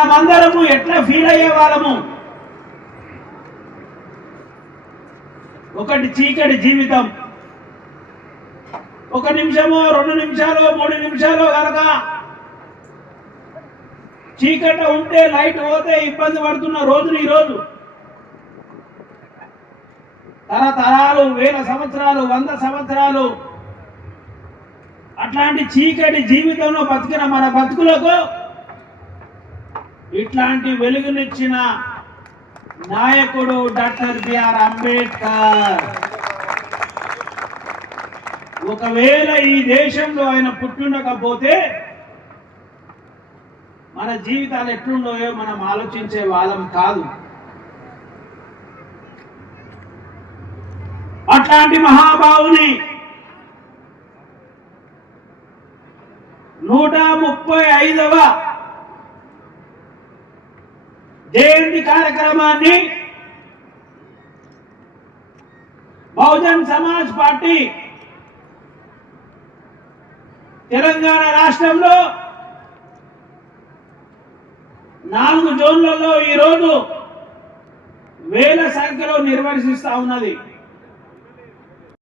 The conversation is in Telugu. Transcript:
మనమందరము ఎట్లా ఫీల్ అయ్యే వాళ్ళము? ఒకటి చీకటి జీవితం, 1 నిమిషమో 2 నిమిషాలు 3 నిమిషాలు కనుక చీకట ఉంటే లైట్ పోతే ఇబ్బంది పడుతున్న రోజులు ఈరోజు. తరతరాలు, 1000 సంవత్సరాలు, 100 సంవత్సరాలు అట్లాంటి చీకటి జీవితంలో బతికిన మన బతుకులకు ఇట్లాంటి వెలుగునిచ్చిన నాయకుడు డాక్టర్ బిఆర్ అంబేద్కర్. ఒకవేళ ఈ దేశంలో ఆయన పుట్టుండకపోతే మన జీవితాలు ఎట్లుండోయో మనం ఆలోచించే వాళ్ళం కాదు. అట్లాంటి మహాబావుని 135వ జయంతి కార్యక్రమాన్ని బహుజన్ సమాజ్ పార్టీ తెలంగాణ రాష్ట్రంలో 4 జోన్లలో ఈరోజు 1000 సంఖ్యలో నిర్వహిస్తా ఉన్నది.